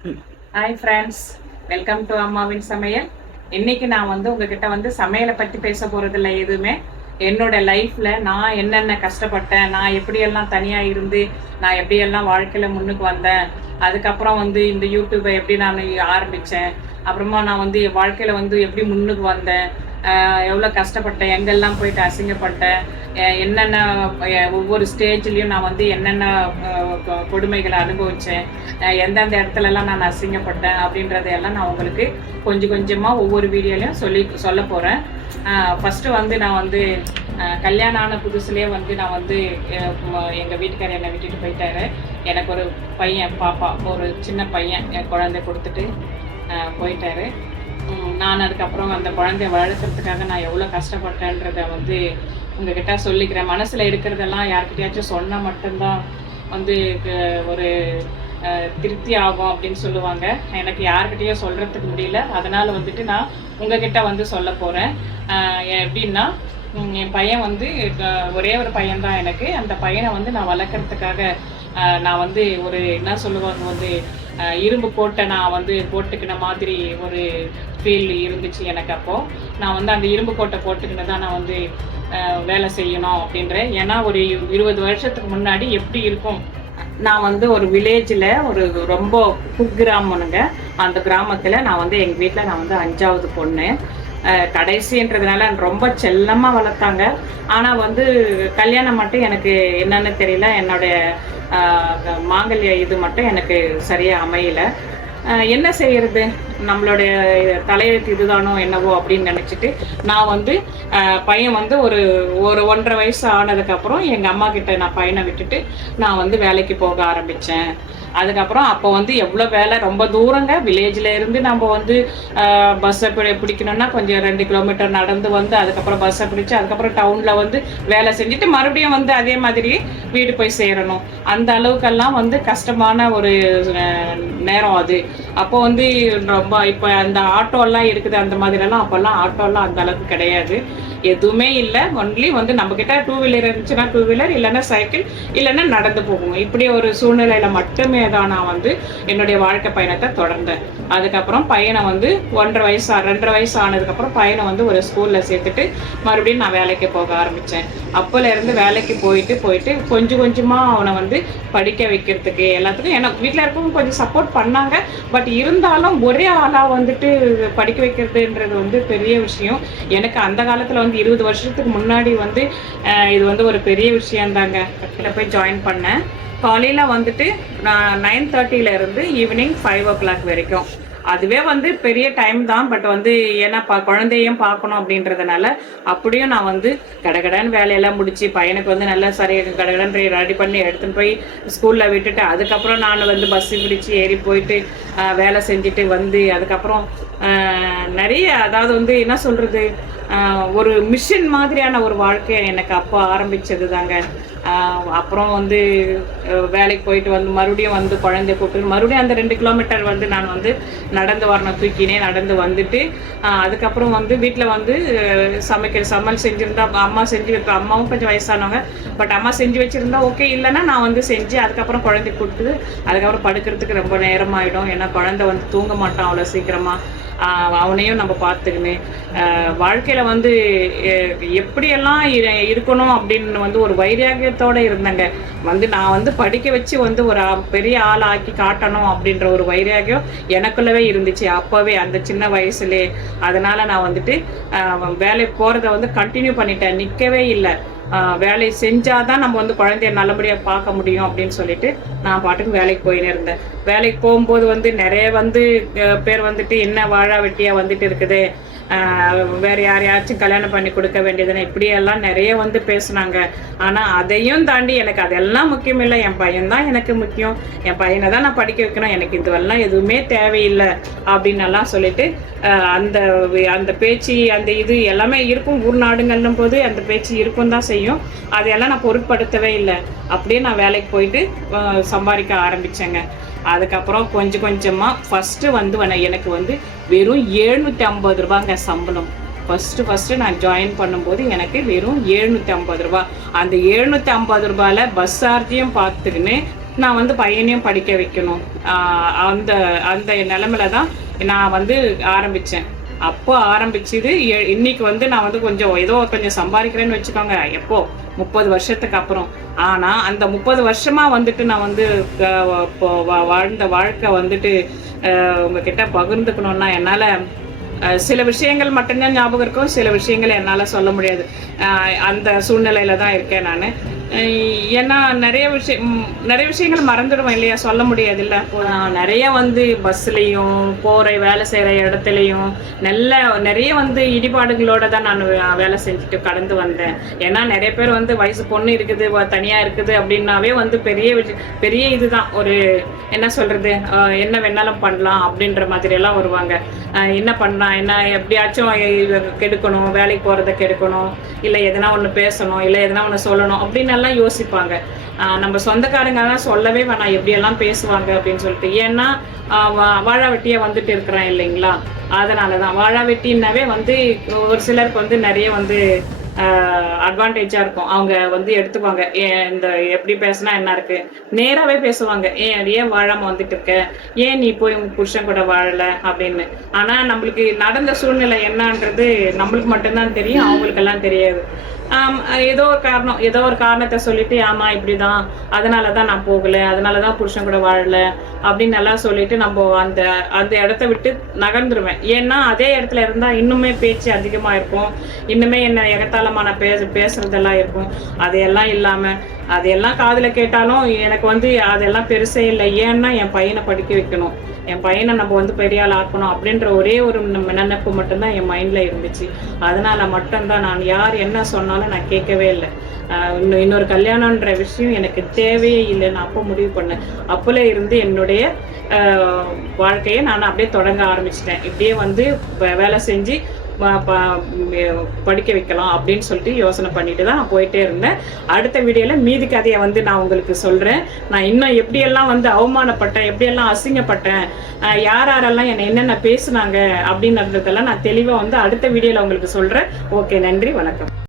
Hi friends welcome to அம்மாவின் சமையல். இன்னைக்கு நான் வந்து உங்ககிட்ட வந்து சமையலை பற்றி பேச போகிறதில்ல எதுவுமே. என்னோட லைஃப்பில் நான் என்னென்ன கஷ்டப்பட்டேன் நான் எப்படியெல்லாம் தனியாக இருந்து நான் எப்படியெல்லாம் வாழ்க்கையில் முன்னுக்கு வந்தேன் அதுக்கப்புறம் வந்து இந்த யூடியூப்பை எப்படி நான் ஆரம்பித்தேன் அப்புறமா நான் வந்து என் வாழ்க்கையில் வந்து எப்படி முன்னுக்கு வந்தேன் எவ்வளோ கஷ்டப்பட்டேன் எங்கெல்லாம் போயிட்டு அசிங்கப்பட்டேன் என்னென்ன ஒவ்வொரு ஸ்டேஜ்லேயும் நான் வந்து என்னென்ன கொ- கொடுமைகளை அனுபவித்தேன் எந்தெந்த இடத்துலலாம் நான் அசிங்கப்பட்டேன் அப்படின்றதையெல்லாம் நான் உங்களுக்கு கொஞ்சம் கொஞ்சமாக ஒவ்வொரு வீடியோலையும் சொல்லி சொல்ல போகிறேன் ஃபஸ்ட்டு வந்து நான் வந்து கல்யாணம் ஆன புதுசுலேயே வந்து நான் வந்து எங்கள் வீட்டுக்காரர் என்னை விட்டுட்டு போயிட்டாரு. எனக்கு ஒரு பையன் பாப்பா ஒரு சின்ன பையன் என் குழந்தை கொடுத்துட்டு போயிட்டாரு. நான் அதுக்கப்புறம் அந்த குழந்தைய வளர்க்குறதுக்காக நான் எவ்வளோ கஷ்டப்பட்டேன்றத வந்து உங்ககிட்ட சொல்லிக்கிறேன். மனசில் இருக்கிறதெல்லாம் யார்கிட்டயாச்சும் சொன்னால் மட்டும்தான் வந்து ஒரு திருப்தி ஆகும் அப்படின்னு சொல்லுவாங்க. எனக்கு யார்கிட்டயும் சொல்கிறதுக்கு முடியல. அதனால் வந்துட்டு நான் உங்ககிட்ட வந்து சொல்ல போகிறேன் எப்படின்னா என் பையன் வந்து ஒரே ஒரு பையன்தான் எனக்கு. அந்த பையனை வந்து நான் வளர்க்குறதுக்காக நான் வந்து ஒரு என்ன சொல்லுவாங்க வந்து இரும்பு கோட்டை நான் வந்து போட்டுக்கின மாதிரி ஒரு ஃபீல் இருந்துச்சு எனக்கு அப்போது நான் வந்து அந்த இரும்பு கோட்டை போட்டுக்கின்னு தான் நான் வந்து வேலை செய்யணும் அப்படின்றேன். ஏன்னா ஒரு இரு- இருபது வருஷத்துக்கு முன்னாடி எப்படி இருக்கும்? நான் வந்து ஒரு வில்லேஜில் ஒரு ரொம்ப குக்கிராமனுங்க அந்த கிராமத்தில் நான் வந்து எங்கள் வீட்டில் நான் வந்து அஞ்சாவது பொண்ணு. கடைசின்றதுனால ரொம்ப செல்லமாக வளர்த்தாங்க. ஆனால் வந்து கல்யாணம் மட்டும் எனக்கு என்னன்னு தெரியல. என்னுடைய மாங்கல்ய இது மட்டும் எனக்கு சரியாக அமையல. என்ன செய்யறது? நம்மளுடைய தலையெழுத்து இதுதானோ என்னவோ அப்படின்னு நினச்சிட்டு நான் வந்து பையன் வந்து ஒரு ஒரு ஒன்றரை வயசு ஆனதுக்கப்புறம் எங்கள் அம்மா கிட்ட நான் பையனை விட்டுட்டு நான் வந்து வேலைக்கு போக ஆரம்பித்தேன் அதுக்கப்புறம் அப்போ வந்து எவ்வளோ வேலை ரொம்ப தூரங்க. வில்லேஜில் இருந்து நம்ம வந்து பஸ்ஸை பிடிக்கணும்னா கொஞ்சம் ரெண்டு கிலோமீட்டர் நடந்து வந்து அதுக்கப்புறம் பஸ்ஸை பிடிச்சி அதுக்கப்புறம் டவுனில் வந்து வேலை செஞ்சுட்டு மறுபடியும் வந்து அதே மாதிரி வீடு போய் சேரணும். அந்த அளவுக்கெல்லாம் வந்து கஷ்டமான ஒரு நேரம் அது. அப்போ வந்து ரொம்ப இப்போ அந்த ஆட்டோலாம் இருக்குது அந்த மாதிரிலாம் அப்போல்லாம் ஆட்டோலாம் அந்த அளவுக்கு கிடையாது. எதுவுமே இல்லை. ஒன்லி வந்து நம்மக்கிட்ட டூ வீலர் இருந்துச்சுன்னா டூ வீலர் இல்லைன்னா சைக்கிள் இல்லைன்னா நடந்து போகும். இப்படி ஒரு சூழ்நிலையில மட்டுமே தான் நான் வந்து என்னுடைய வாழ்க்கை பயணத்தை தொடர்ந்தேன். அதுக்கப்புறம் பையனை வந்து ஒன்றரை வயசு ஆ- ரெண்டரை வயசு ஆனதுக்கப்புறம் பையனை வந்து ஒரு ஸ்கூலில் சேர்த்துட்டு மறுபடியும் நான் வேலைக்கு போக ஆரம்பித்தேன் அப்போல இருந்து வேலைக்கு போயிட்டு போயிட்டு கொஞ்சம் கொஞ்சமாக அவனை வந்து படிக்க வைக்கிறதுக்கு எல்லாத்துக்கும் எனக்கு வீட்டில் இருக்கவங்க கொஞ்சம் சப்போர்ட் பண்ணாங்க. பட் இருந்தாலும் ஒரே ஆளாக வந்துட்டு படிக்க வைக்கிறதுன்றது வந்து பெரிய விஷயம். எனக்கு அந்த காலத்தில் வந்து இருபது வருஷத்துக்கு முன்னாடி வந்து இது வந்து ஒரு பெரிய விஷயம்தாங்க இதில் போய் ஜாயின் பண்ணேன். காலையில் வந்துட்டு நான் நைன் இருந்து ஈவினிங் ஃபைவ் ஓ கிளாக் வரைக்கும். அதுவே வந்து பெரிய டைம் தான். பட் வந்து ஏன்னா ப குழந்தையும் பார்க்கணும் அப்படின்றதுனால அப்படியும் நான் வந்து கடகடன் வேலையெல்லாம் முடிச்சு பையனுக்கு வந்து நல்லா சரி கடகடன் ரெடி பண்ணி எடுத்துன்னு போய் ஸ்கூலில் விட்டுட்டு அதுக்கப்புறம் நான் வந்து பஸ்ஸு பிடிச்சி ஏறி போயிட்டு வேலை செஞ்சுட்டு வந்து அதுக்கப்புறம் நிறைய அதாவது வந்து என்ன சொல்கிறது ஒரு மிஷன் மாதிரியான ஒரு வாழ்க்கையை எனக்கு அப்போ ஆரம்பித்தது தாங்க. அப்புறம் வந்து வேலைக்கு போயிட்டு வந்து மறுபடியும் வந்து குழந்தைய கூப்பிட்டு மறுபடியும் அந்த ரெண்டு கிலோமீட்டர் வந்து நான் வந்து நடந்து வரணும் தூக்கினே நடந்து வந்துட்டு அதுக்கப்புறம் வந்து வீட்டில் வந்து சமைக்க சமையல் செஞ்சுருந்தா அம்மா செஞ்சு வைப்பேன் அம்மாவும் கொஞ்சம் வயசானவங்க பட் அம்மா செஞ்சு வச்சுருந்தா ஓகே இல்லைன்னா நான் வந்து செஞ்சு அதுக்கப்புறம் குழந்தை கூப்பிட்டு அதுக்கப்புறம் படுக்கிறதுக்கு ரொம்ப நேரம் ஆகிடும் ஏன்னா குழந்தை வந்து தூங்க மாட்டான் அவ்வளோ சீக்கிரமாக அவனையும் நம்ம பார்த்துக்கின்னு வாழ்க்கையில் வந்து எப்படியெல்லாம் இருக்கணும் அப்படின்னு வந்து ஒரு வைராகியத்தோடு இருந்தேங்க. வந்து நான் வந்து படிக்க வச்சு வந்து ஒரு பெரிய ஆள் ஆக்கி காட்டணும் அப்படின்ற ஒரு வைராகியம் எனக்குள்ளவே இருந்துச்சு. அப்போவே அந்த சின்ன வயசுலே. அதனால் நான் வந்துட்டு வேலைக்கு போகிறத வந்து கண்டினியூ பண்ணிட்டேன். நிற்கவே இல்லை. ஆஹ் செஞ்சால் செஞ்சாதான் நம்ம வந்து குழந்தைய நல்லபடியாக பார்க்க முடியும் அப்படின்னு சொல்லிட்டு நான் பாட்டுக்கு வேலைக்கு போயின்னு இருந்தேன். வேலைக்கு போகும்போது வந்து நிறைய வந்து பேர் வந்துட்டு என்ன வாழா வெட்டியா வந்துட்டு இருக்குது. வேறு யாரையாச்சும் கல்யாணம் பண்ணி கொடுக்க வேண்டியதுன்னு இப்படியெல்லாம் நிறைய வந்து பேசுனாங்க. ஆனால் அதையும் தாண்டி எனக்கு அதெல்லாம் முக்கியம் இல்லை என் பையன்தான் எனக்கு முக்கியம். என் பையனை தான் நான் படிக்க வைக்கணும். எனக்கு இதுவெல்லாம் எதுவுமே தேவையில்லை அப்படின்னு எல்லாம் சொல்லிட்டு அந்த அந்த பேச்சு அந்த இது எல்லாமே இருக்கும். ஊர் நாடுங்கள்னும் போது அந்த பேச்சு இருக்கும் தான் செய்யும். அதையெல்லாம் நான் பொருட்படுத்தவே இல்லை. அப்படியே நான் வேலைக்கு போயிட்டு சம்பாதிக்க ஆரம்பிச்சேங்க. அதுக்கப்புறம் கொஞ்சம் கொஞ்சமாக ஃபஸ்ட்டு வந்து எனக்கு வந்து வெறும் எழுநூற்றி ஐம்பது ரூபாங்க சம்பளம். ஃபஸ்ட்டு ஃபஸ்ட்டு நான் ஜாயின் பண்ணும்போது எனக்கு வெறும் எழுநூற்றி ஐம்பது ரூபா. அந்த எழுநூற்றி ஐம்பது ரூபாயில் பஸ் சார்ஜையும் பார்த்துக்கின்னு நான் வந்து பையனையும் படிக்க வைக்கணும். அந்த அந்த நிலமையில தான் நான் வந்து ஆரம்பித்தேன் அப்போ ஆரம்பிச்சது இன்னைக்கு வந்து நான் வந்து கொஞ்சம் ஏதோ கொஞ்சம் சம்பாதிக்கிறேன்னு வச்சுக்கோங்க. எப்போ? முப்பது வருஷத்துக்கு அப்புறம். ஆனா அந்த முப்பது வருஷமா வந்துட்டு நான் வந்து இப்போ வாழ்ந்த வாழ்க்கை வந்துட்டு உங்ககிட்ட பகிர்ந்துக்கணும்னா என்னால சில விஷயங்கள் மட்டும்தான் ஞாபகம் இருக்கும். சில விஷயங்களை என்னால் சொல்ல முடியாது. அந்த சூழ்நிலையில தான் இருக்கேன் நான். ஏன்னா நிறைய விஷயம் நிறைய விஷயங்கள் மறந்துடுவோம் இல்லையா? சொல்ல முடியாது இல்லை நான் நிறைய வந்து பஸ்லேயும் போகிற வேலை செய்கிற இடத்துலையும் நல்ல நிறைய வந்து இடிபாடுகளோட தான் நான் வேலை செஞ்சுட்டு கடந்து வந்தேன். ஏன்னா நிறைய பேர் வந்து வயசு பொண்ணு இருக்குது தனியாக தனியா இருக்குது அப்படின்னாவே வந்து பெரிய விஷயம் பெரிய இதுதான். ஒரு என்ன சொல்றது என்ன வேணாலும் பண்ணலாம் அப்படின்ற மாதிரி எல்லாம் வருவாங்க என்ன பண்ணலாம் என்ன எப்படியாச்சும் கெடுக்கணும் வேலைக்கு போறதை கெடுக்கணும் இல்லை எதனா ஒன்று பேசணும் இல்லை எதனா ஒன்று சொல்லணும் அப்படின்னு எல்லாம் யோசிப்பாங்க. நம்ம சொந்தக்காரங்க எல்லாம் சொல்லவே வேணாம் எப்படியெல்லாம் பேசுவாங்க அப்படின்னு சொல்லிட்டு. ஏன்னா வா- வாழா வெட்டியாக வந்துட்டு இருக்கிறேன் இல்லைங்களா? அதனால தான் வாழா வெட்டினாவே வந்து ஒரு சிலருக்கு வந்து நிறைய வந்து அட்வான்டேஜாக இருக்கும். அவங்க வந்து எடுத்துக்குவாங்க. ஏன் இந்த எப்படி பேசினா என்ன இருக்கு? நேராகவே பேசுவாங்க. ஏன் ஏன் வாழாமல் வந்துட்டு இருக்க ஏன் நீ போய் உங்க புருஷன் கூட வாழல? அப்படின்னு. ஆனா நம்மளுக்கு நடந்த சூழ்நிலை என்னன்றது நம்மளுக்கு மட்டும்தான் தெரியும். அவங்களுக்கெல்லாம் தெரியாது. ஏதோ ஒரு காரணம் ஏதோ ஒரு காரணத்தை சொல்லிட்டு ஆமா இப்படிதான். அதனால தான் நான் போகல. அதனால தான் புருஷன் கூட வாழல. அப்படின்னு எல்லாம் சொல்லிட்டு நம்ம அந்த அந்த இடத்த விட்டு நகர்ந்துருவேன். ஏன்னா அதே இடத்துல இருந்தா இன்னுமே பேச்சு அதிகமா இருக்கும். இன்னுமே என்ன எகத்தாளமான பேச பேசுறதெல்லாம் இருக்கும். அதையெல்லாம் இல்லாம அதெல்லாம் காதில் கேட்டாலும் எனக்கு வந்து அதெல்லாம் பெருசே இல்லை. ஏன்னா என் பையனை படிக்க வைக்கணும். என் பையனை நம்ம வந்து பெரிய ஆள் ஆக்கணும் அப்படின்ற ஒரே ஒரு நினைப்பு மட்டும்தான் என் மைண்டில் இருந்துச்சு. அதனால் மட்டும்தான் நான் யார் என்ன சொன்னாலும் நான் கேட்கவே இல்லை. இன்னும் இன்னொரு கல்யாணம்ன்ற விஷயம் எனக்கு தேவையே இல்லை. நான் அப்போ முடிவு பண்ணேன். அப்போல இருந்து என்னுடைய வாழ்க்கையை நான் அப்படியே தொடங்க ஆரம்பிச்சிட்டேன். இப்படியே வந்து வே- வேலை செஞ்சு படிக்க வைக்கலாம் அப்படின்னு சொல்லிட்டு யோசனை பண்ணிட்டு தான் நான் போயிட்டே இருந்தேன். அடுத்த வீடியோவில் மீதி கதையை வந்து நான் உங்களுக்கு சொல்கிறேன் நான் இன்னும் எப்படியெல்லாம் வந்து அவமானப்பட்டேன் எப்படியெல்லாம் அசிங்கப்பட்டேன் யார் யாரெல்லாம் என்னை என்னென்ன பேசுனாங்க அப்படின்றதெல்லாம் நான் தெளிவாக வந்து அடுத்த வீடியோவில் உங்களுக்கு சொல்கிறேன் ஓகே நன்றி வணக்கம்.